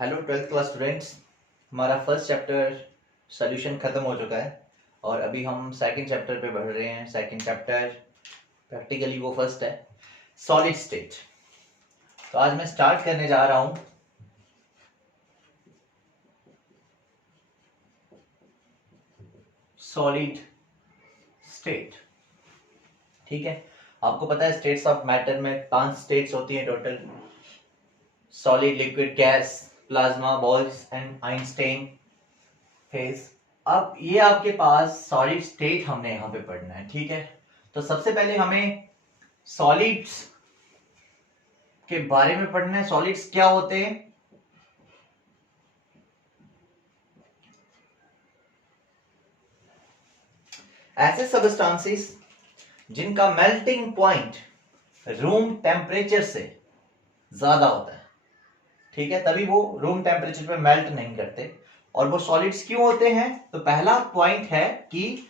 Hello 12th class students. हमारा first chapter solution ख़त्म हो चुका है और अभी हम सेकंड चैप्टर पे बढ़ रहे हैं। सेकंड चैप्टर प्रैक्टिकली वो फर्स्ट है, सॉलिड स्टेट। तो आज मैं स्टार्ट करने जा रहा हूँ सॉलिड स्टेट। ठीक है, आपको पता है स्टेट्स ऑफ मैटर में 5 स्टेट्स होती हैं total: solid, liquid, gas, plasma, Bose and Einstein phase. अब ये आपके पास सॉलिड स्टेट हमने यहाँ पे पढ़ना है। ठीक है, तो सबसे पहले हमें सॉलिड्स के बारे में पढ़ना है। सॉलिड्स क्या होते हैं? ऐसे सबस्टांसेस जिनका मेल्टिंग पॉइंट रूम टेम्परेचर से ज्यादा होता है। ठीक है, तभी वो रूम टेम्परेचर पे मेल्ट नहीं करते। और वो सॉलिड्स क्यों होते हैं? तो पहला पॉइंट है कि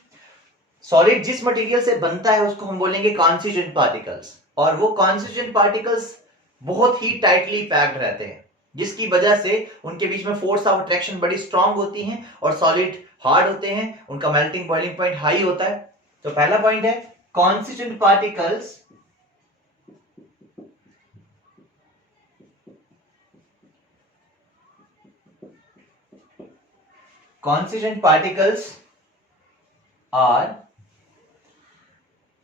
सॉलिड जिस मटेरियल से बनता है उसको हम बोलेंगे कॉन्स्टिट्यूएंट पार्टिकल्स, और वो कॉन्स्टिट्यूएंट पार्टिकल्स बहुत ही टाइटली पैक्ड रहते हैं, जिसकी वजह से उनके बीच में फोर्स ऑफ अट्रैक्शन बड़ी स्ट्रांग होती है और सॉलिड हार्ड होते हैं, उनका मेल्टिंग बॉइलिंग पॉइंट हाई होता है। तो पहला पॉइंट है constituent particles constituent particles are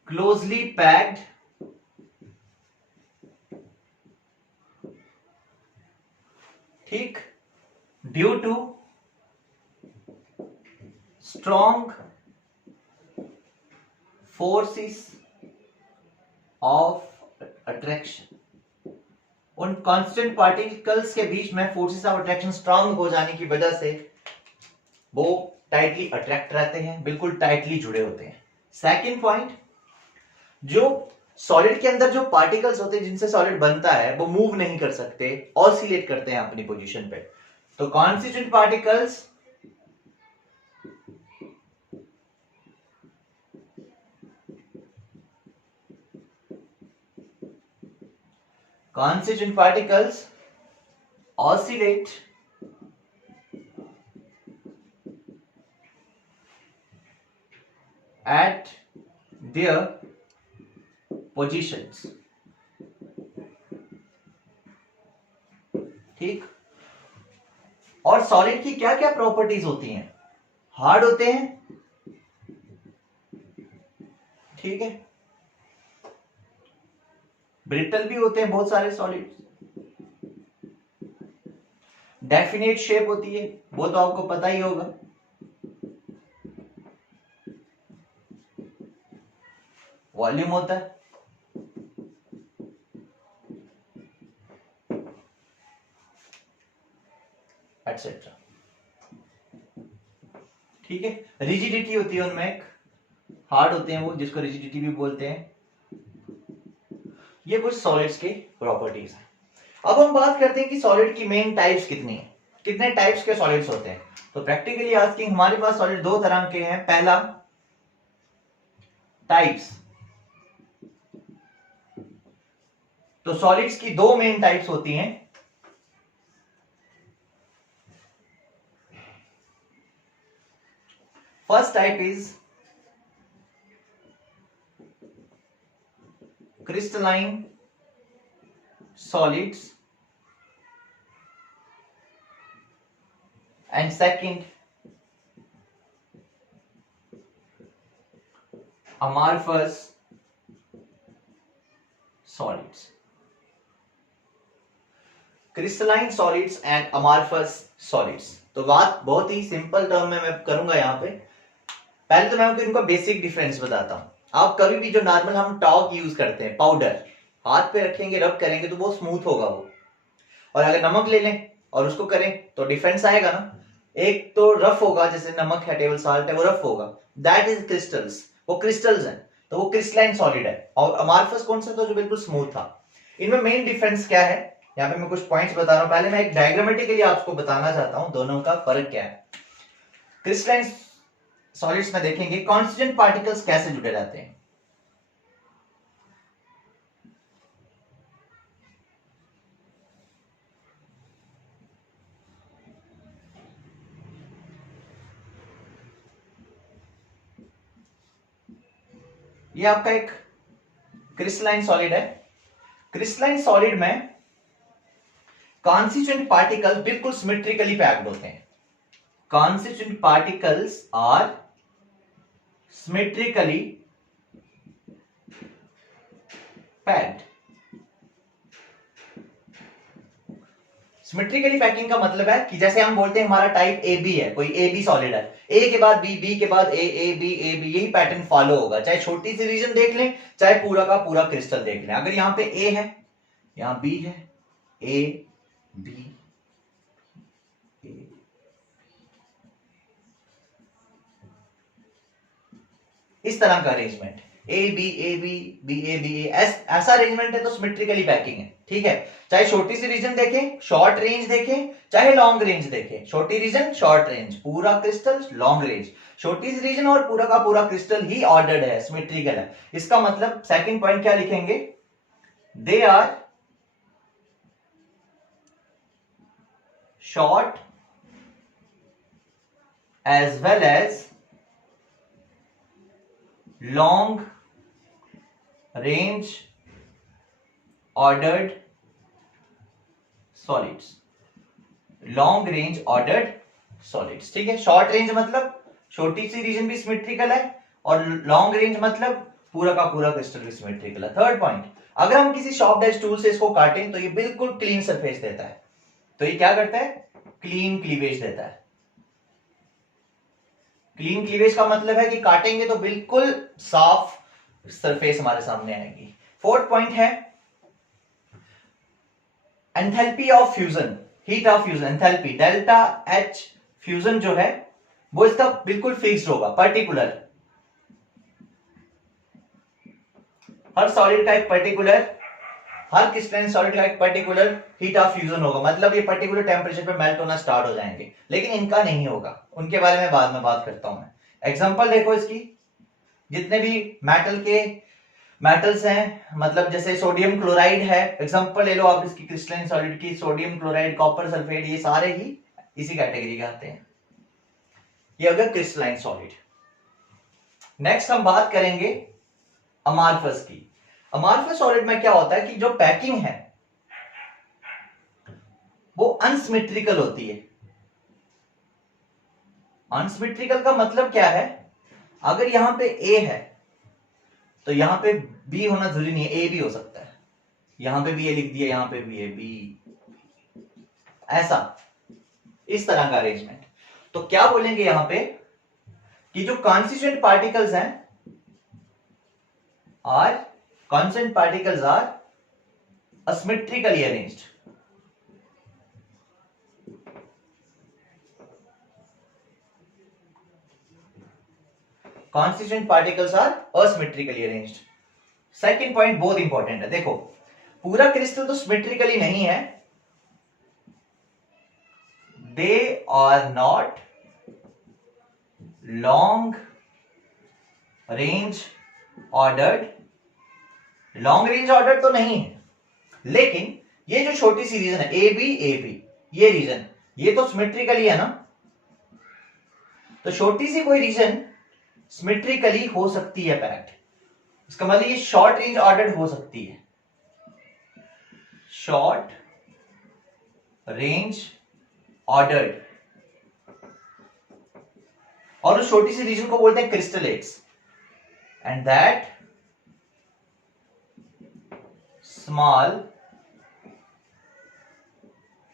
closely packed ठीक due to strong forces of attraction. उन कांस्टेंट पार्टिकल्स के बीच में फोर्सेस ऑफ अट्रैक्शन स्ट्रांग हो जाने की वजह से वो टाइटली अट्रैक्ट रहते हैं, बिल्कुल टाइटली जुड़े होते हैं। सेकंड पॉइंट, जो सॉलिड के अंदर जो पार्टिकल्स होते हैं जिनसे सॉलिड बनता है वो मूव नहीं कर सकते, ऑसिलेट करते हैं अपनी पोजीशन पे। तो constituent particles oscillate at their positions। ठीक, और सॉलिड की क्या क्या प्रॉपर्टीज होती हैं? हार्ड होते हैं, ठीक है, ब्रिटल भी होते हैं बहुत सारे सॉलिड, डेफिनेट शेप होती है, वो तो आपको पता ही होगा, वॉल्यूम होता है, एटसेट्रा। ठीक है, रिजिडिटी होती है उनमें एक, हार्ड होते हैं वो, जिसको रिजिडिटी भी बोलते हैं। ये कुछ सॉलिड्स की प्रॉपर्टीज हैं। अब हम बात करते हैं कि सॉलिड की मेन टाइप्स कितनी है, कितने टाइप्स के सॉलिड्स होते हैं। तो प्रैक्टिकली आस्किंग, हमारे पास सॉलिड दो तरह के हैं। पहला टाइप्स, तो सॉलिड्स की दो मेन टाइप्स होती हैं। First type is crystalline solids and second amorphous solids। Crystalline solids and amorphous solids. तो बात बहुत ही सिंपल टर्म में मैं करूंगा यहाँ पे। पहले तो मैं आपको इनका बेसिक डिफरेंस बताता हूँ। आप कभी भी जो नॉर्मल हम टॉक यूज करते हैं, पाउडर हाथ पे रखेंगे, रब करेंगे तो वो स्मूथ होगा वो, और अगर नमक ले लें और उसको करें तो डिफरेंस आएगा ना। एक तो रफ होगा, जैसे नमक है, टेबल साल्ट है, वो रफ होगा, दैट इज क्रिस्टल्स, वो क्रिस्टल्स हैं, तो वो क्रिस्टलाइन सॉलिड है। और अमॉर्फस कौन सा था? जो बिल्कुल स्मूथ था। इनमें मेन डिफरेंस क्या है, यहाँ पे मैं कुछ पॉइंट्स बता रहा हूं। पहले मैं एक डायग्रामेटिकली आपको बताना चाहता हूं दोनों का फर्क क्या है। क्रिस्टलाइन सॉलिड्स में देखेंगे कांस्टेंट पार्टिकल्स कैसे जुड़े रहते हैं। ये आपका एक क्रिस्टलाइन सॉलिड है। क्रिस्टलाइन सॉलिड में कॉन्स्टिट्यूएंट पार्टिकल बिल्कुल सिमेट्रिकली पैक्ड होते हैं। Constituent particles are symmetrically packed. Symmetrically packing का मतलब है कि जैसे हम बोलते हैं हमारा टाइप ए बी है, कोई ए बी सॉलिड है, ए के बाद बी, बी के बाद ए बी, यही पैटर्न फॉलो होगा, चाहे छोटी सी रीजन देख लें चाहे पूरा का पूरा क्रिस्टल देख लें। अगर यहां पे ए है, यहां बी है, ए बी ए, इस तरह का अरेंजमेंट ए बी बी ए, ऐसा अरेंजमेंट है तो सिमेट्रिकली पैकिंग है। ठीक है, चाहे छोटी सी रीजन देखें, शॉर्ट रेंज देखें, चाहे लॉन्ग रेंज देखें, छोटी रीजन शॉर्ट रेंज, पूरा क्रिस्टल लॉन्ग रेंज, छोटी सी रीजन और पूरा का पूरा क्रिस्टल ही ऑर्डर्ड है, सिमेट्रिकल है। इसका मतलब सेकंड पॉइंट क्या लिखेंगे, they are short as well as long range ordered solids, long range ordered solids। ठीक है, शॉर्ट रेंज मतलब छोटी सी रीजन भी सिमेट्रिकल है और लॉन्ग रेंज मतलब पूरा का पूरा क्रिस्टल भी सिमेट्रिकल है। थर्ड पॉइंट, अगर हम किसी शार्प एज टूल से इसको काटें तो ये बिल्कुल क्लीन सरफेस देता है। तो ये क्या करता है, क्लीन क्लीवेज देता है। क्लीन क्लीवेज का मतलब है कि काटेंगे तो बिल्कुल साफ सरफेस हमारे सामने आएगी। फोर्थ पॉइंट है enthalpy of fusion, heat of fusion, enthalpy delta H fusion जो है वो इसका बिल्कुल फिक्स्ड होगा, पर्टिकुलर। हर सॉलिड का एक पर्टिकुलर, हर क्रिस्टलाइन सॉलिड का एक पर्टिकुलर हीट ऑफ फ्यूजन होगा, मतलब ये पर्टिकुलर टेम्परेचर पे मेल्ट होना स्टार्ट हो जाएंगे, लेकिन इनका नहीं होगा, उनके बारे में बाद में बात करता हूं मैं। एग्जांपल देखो इसकी, जितने भी मेटल्स हैं, मतलब जैसे सोडियम क्लोराइड है, एग्जांपल ले लो आप इसकी क्रिस्टलाइन सॉलिड की, सोडियम क्लोराइड, कॉपर सल्फेट, ये सारे ही इसी कैटेगरी के आते हैं। ये हो गया क्रिस्टलाइन सॉलिड। नेक्स्ट हम बात करेंगे अमार्फस की। अमार्फस सॉलिड में क्या होता है कि जो पैकिंग है वो अनसिमेट्रिकल होती है। अनसिमेट्रिकल का मतलब क्या है, अगर यहां पे ए है तो यहां पे बी होना जरूरी नहीं है, ए भी हो सकता है। यहां पे भी ए लिख दिया, यहां पे भी ए बी, ऐसा, इस तरह का अरेंजमेंट। तो क्या बोलेंगे यहां पे कि जो कॉन्स्टिट्यूएंट पार्टिकल्स हैं are constant particles are asymmetrically arranged। constituent particles are asymmetrically arranged। Second point बहुत इंपॉर्टेंट है, देखो पूरा क्रिस्टल तो सिमेट्रिकली नहीं है, they are not long range ordered. Long range order तो नहीं है, लेकिन ये जो छोटी सी रीजन है ए बी ये रीजन, ये तो सिमेट्रिकली है ना, तो छोटी सी कोई रीजन सिमेट्रिकली हो सकती है पैक्ड, इसका मतलब ये शॉर्ट रेंज ऑर्डर हो सकती है, शॉर्ट रेंज ऑर्डर्ड, और उस छोटी सी रीजन को बोलते हैं crystallites, and that small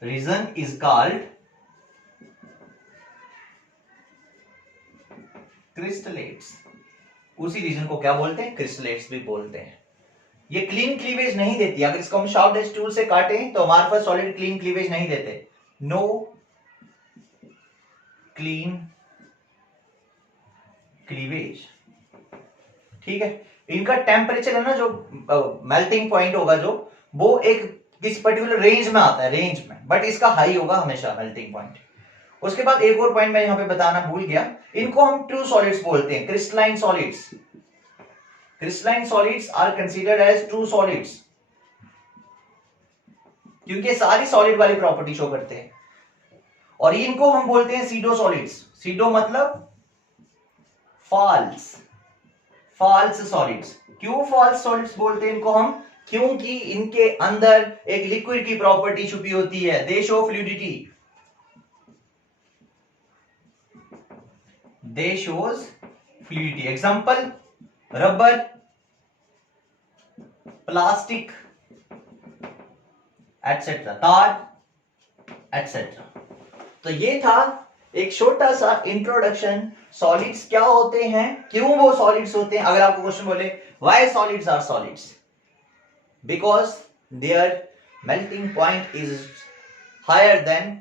region is called crystalates। उसी रीजन को क्या बोलते हैं, क्रिस्टलेट्स भी बोलते हैं। ये क्लीन क्लीवेज नहीं देती, अगर इसको हम शार्प एज टूल से काटें तो हमारे पास सॉलिड क्लीन क्लीवेज नहीं देते, नो क्लीन क्लीवेज। ठीक है, इनका टेम्परेचर है ना, जो मेल्टिंग पॉइंट होगा जो, वो एक किस पर्टिकुलर रेंज में आता है, रेंज में, बट इसका हाई होगा हमेशा मेल्टिंग पॉइंट। उसके बाद एक और पॉइंट मैं यहां पे बताना भूल गया, इनको हम ट्रू सॉलिड्स बोलते हैं, crystalline solids. Crystalline solids are considered as true solids, क्योंकि सारी सॉलिड वाली प्रॉपर्टी शो करते हैं। और इनको हम बोलते हैं सीडो सॉलिड्स। सीडो मतलब फॉल्स, फॉल्स सॉलिड्स। क्यों फॉल्स सॉलिड्स बोलते हैं इनको हम? क्योंकि इनके अंदर एक लिक्विड की प्रॉपर्टी छुपी होती है, दे शो फ्लूइडिटी, दे shows fluidity. Example rubber, plastic etcetera, तार एटसेट्रा। तो ये था एक छोटा सा इंट्रोडक्शन, सॉलिड्स क्या होते हैं, क्यों वो सॉलिड्स होते हैं। अगर आपको क्वेश्चन बोले why solids are solids, because their melting point is higher than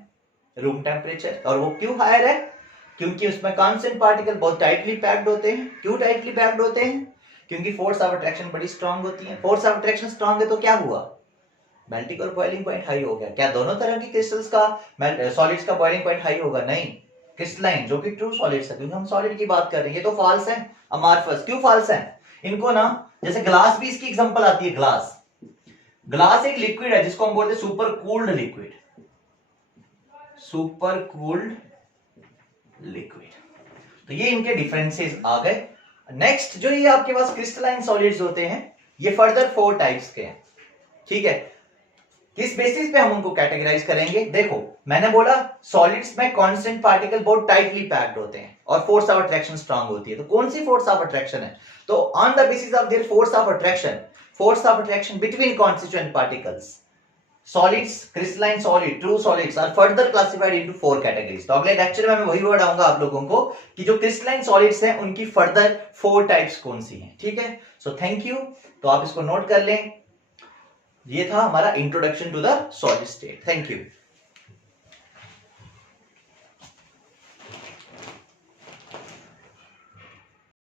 room temperature. और वो क्यों हायर है? क्योंकि उसमें कांस्टेंट पार्टिकल बहुत टाइटली पैक्ड होते हैं। क्यों टाइटली पैक्ड होते हैं? क्योंकि फोर्स ऑफ अट्रैक्शन बड़ी स्ट्रांग होती है। फोर्स ऑफ अट्रैक्शन स्ट्रांग है तो क्या हुआ? मेल्टिंग और बॉइलिंग पॉइंट हाई हो गया। क्या दोनों तरह की क्रिस्टल्स का सॉलिड्स का बॉइलिंग पॉइंट हाई होगा? नहीं, क्रिस्टलाइन जो कि ट्रू सॉलिड्स है, क्योंकि हम सॉलिड की बात कर रहे हैं। ये तो फॉल्स है, अमार्फस। क्यों फॉल्स है? इनको ना, जैसे ग्लास भी इसकी एग्जांपल आती है। ग्लास एक लिक्विड है जिसको हम बोलते हैं super cooled liquid, super cooled liquid. तो ये इनके डिफरेंसेस आ गए। नेक्स्ट जो ये आपके पास क्रिस्टलाइन सॉलिड्स होते हैं, ये फर्दर 4 टाइप्स के हैं। ठीक है, किस बेसिस पे हम उनको कैटेगराइज करेंगे? देखो, मैंने बोला सॉलिड्स में कांस्टेंट पार्टिकल बहुत टाइटली पैक्ड होते हैं और फोर्स ऑफ अट्रैक्शन स्ट्रांग होती है। तो कौन सी फोर्स ऑफ अट्रैक्शन है? तो on the basis of their force of attraction between constituent particles, solids, crystalline solid, true solids are further classified into 4 categories. तो अगले लेक्चर में मैं वही वर्ड आऊंगा आप लोगों को कि जो क्रिस्टलाइन सॉलिड्स हैं उनकी फर्दर 4 टाइप्स कौन सी हैं। ठीक है, सो थैंक यू। तो आप इसको नोट कर लें। ये था हमारा introduction to the solid state. Thank you.